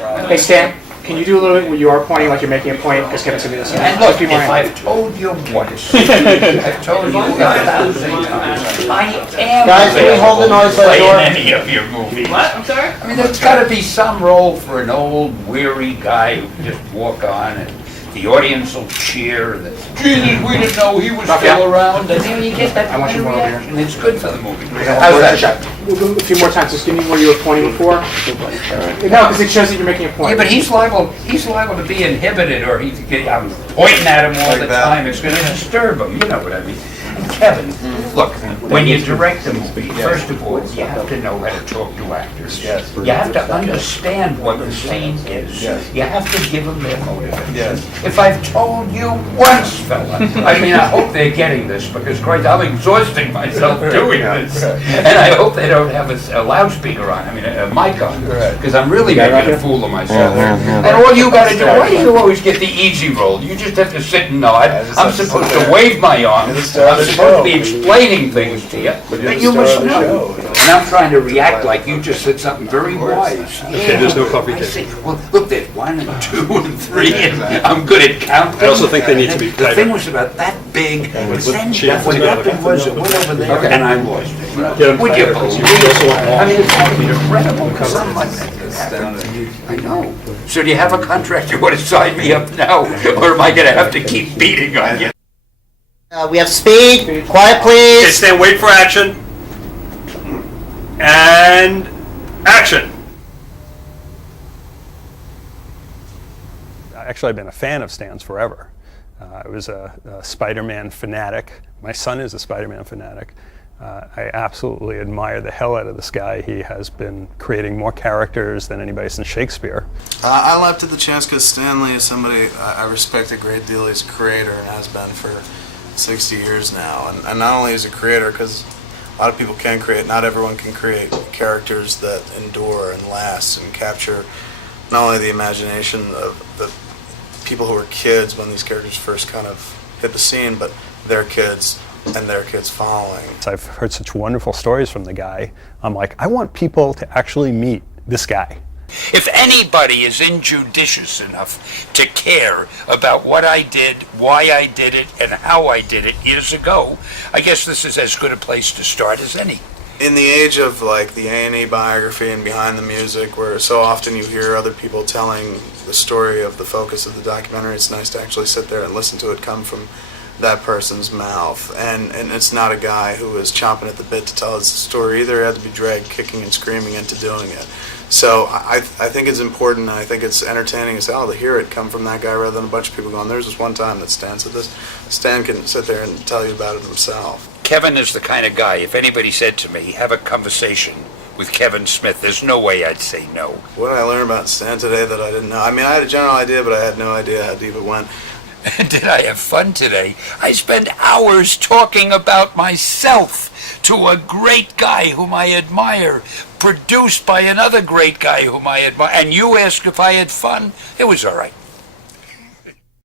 Hey Stan, can you do a little bit where you are pointing like you're making a point? Because Kevin's going to do this. And look, if I've told you once, I've told you 1,000 times, I am Guys, can we hold the noise play like in door? any of your movies. What? I'm sorry? I mean, there's got to be some role for an old, weary guy who can just walk on and the audience will cheer. And Jesus, we didn't know he was still around. And you get that I want you more over here. reaction. It's good for the movie. How's that? A few more times. Just give me where you were pointing before. No, because it shows that you're making a point. Yeah, but he's liable to be inhibited, or I'm pointing at him all the time. It's going to disturb him. You know what I mean? And Kevin, look, when you direct a movie, first of all, you have to know how to talk to actors. You have to understand what the scene is. You have to give them their motivation. If I've told you once, fella, I mean, I hope they're getting this, because, Christ, I'm exhausting myself doing this. And I hope they don't have a loudspeaker on, I mean, a mic on, because I'm really making a fool of myself. And all you got to do, why do you always get the easy role? You just have to sit and nod. I'm supposed to wave my arm. I'm supposed to be explaining things to you, but you must know. And I'm trying to react like you just said something very wise. Okay, there's no coffee I tape. say, well, look, there's 1 and 2 and 3, and I'm good at counting. I also think they need to be The tighter. thing was about that big, but then Chief, what it's happened was it went over there, and I lost it. Would you believe it? I mean, it's incredible, because something like that could happen. I know. So do you have a contract? You want to sign me up now, or am I going to have to keep beating on you? We have speed. Quiet, Okay, please. Stan, wait for action. And action. Actually, I've been a fan of Stan's forever. I was a Spider-Man fanatic. My son is a Spider-Man fanatic. I absolutely admire the hell out of this guy. He has been creating more characters than anybody since Shakespeare. I leapt at the chance because Stanley is somebody I respect a great deal. He's a creator and has been for 60 years now. And not only is he a creator, because a lot of people can create, not everyone can create characters that endure and last and capture not only the imagination of the people who were kids when these characters first kind of hit the scene, but their kids and their kids following. I've heard such wonderful stories from the guy. I'm like, I want people to actually meet this guy. If anybody is injudicious enough to care about what I did, why I did it, and how I did it years ago, I guess this is as good a place to start as any. In the age of like the A&E biography and behind the music, where so often you hear other people telling the story of the focus of the documentary, it's nice to actually sit there and listen to it come from that person's mouth. And it's not a guy who is chomping at the bit to tell his story either. He had to be dragged kicking and screaming into doing it. So I think it's important, and I think it's entertaining as hell to hear it come from that guy rather than a bunch of people going, there's this one time that Stan said this. Stan can sit there and tell you about it himself. Kevin is the kind of guy, if anybody said to me, have a conversation with Kevin Smith, there's no way I'd say no. What did I learn about Stan today that I didn't know? I mean, I had a general idea, but I had no idea how deep it went. Did I have fun today? I spent hours talking about myself to a great guy whom I admire, produced by another great guy whom I admire, and you asked if I had fun? It was all right.